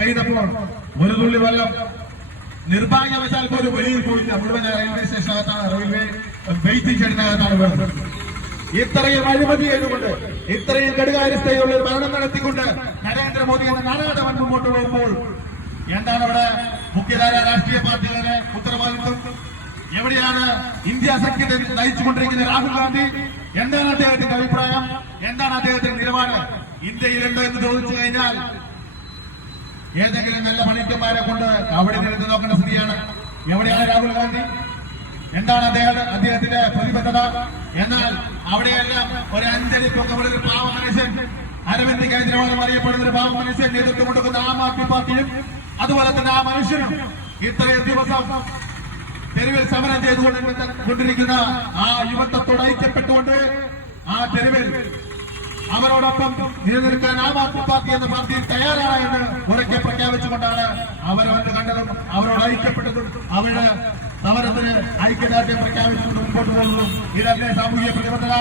പെയ്തപ്പോൾ ഒരു തുള്ളി വെള്ളം നിർഭാഗ്യവശാൽ പോലും വെളിയിൽ പോയില്ല. മുഴുവൻ റെയിൽവേ സ്റ്റേഷനകത്താണ്, റെയിൽവേ വെയിറ്റിംഗ് ഷെഡിനകത്താണ് വരുന്നത്. ഇത്രയും അഴിമതി ചെയ്തുകൊണ്ട്, ഇത്രയും കെടുകാര്യസ്ഥയുള്ള ഒരു ഭരണം നടത്തിക്കൊണ്ട് നരേന്ദ്രമോദി എന്ന നാടകവൻ മുമ്പോട്ട് പോകുമ്പോൾ എന്താണ് അവിടെ മുഖ്യധാര രാഷ്ട്രീയ പാർട്ടികളുടെ ഉത്തരവാദിത്വം? എവിടെയാണ് ഇന്ത്യ സഖ്യത്തെ നയിച്ചുകൊണ്ടിരിക്കുന്ന രാഹുൽ ഗാന്ധി? എന്താണ് അദ്ദേഹത്തിന്റെ അഭിപ്രായം? എന്താണ് അദ്ദേഹത്തിന്റെ നിലപാട്? ഇന്ത്യയിലുണ്ടോ എന്ന് ചോദിച്ചു കഴിഞ്ഞാൽ ഏതെങ്കിലും നല്ല പണിക്കന്മാരെ കൊണ്ട് അവിടെ നിന്ന് നോക്കേണ്ട സ്ഥിതിയാണ്. എവിടെയാണ് രാഹുൽ ഗാന്ധി? എന്താണ് അദ്ദേഹത്തിന്റെ പ്രതിബദ്ധത? എന്നാൽ അവിടെയെല്ലാം ഒരു അഞ്ചലിപ്പൊക്കെ ഒരു പാവ മനുഷ്യൻ, അരവിന്ദ് കേജ്രിവാളും അറിയപ്പെടുന്ന ഒരു പാവ മനുഷ്യൻ നേതൃത്വം കൊടുക്കുന്ന ആം ആദ്മി പാർട്ടിയും അതുപോലെ തന്നെ ആ മനുഷ്യനും ഇത്രയും ദിവസം തെരുവിൽ സമരം ചെയ്തുകൊണ്ടിരിക്കുന്ന ആ യുവത്വത്തോട് ഐക്യപ്പെട്ടുകൊണ്ട് ആ തെരുവിൽ അവരോടൊപ്പം നിലനിൽക്കാൻ ആം ആദ്മി പാർട്ടി എന്ന പാർട്ടിയിൽ തയ്യാറാണ് എന്ന് ഉറക്കെ പ്രഖ്യാപിച്ചുകൊണ്ടാണ് അവരവരുടെ കണ്ടതും അവരോട് ഐക്യപ്പെട്ടതും അവരുടെ സമരത്തിന് ഐക്യദാർഢ്യം പ്രഖ്യാപിച്ചുകൊണ്ട് മുമ്പോട്ട് പോകുന്നതും. ഇതല്ലേ സാമൂഹ്യ പ്രതിബദ്ധത?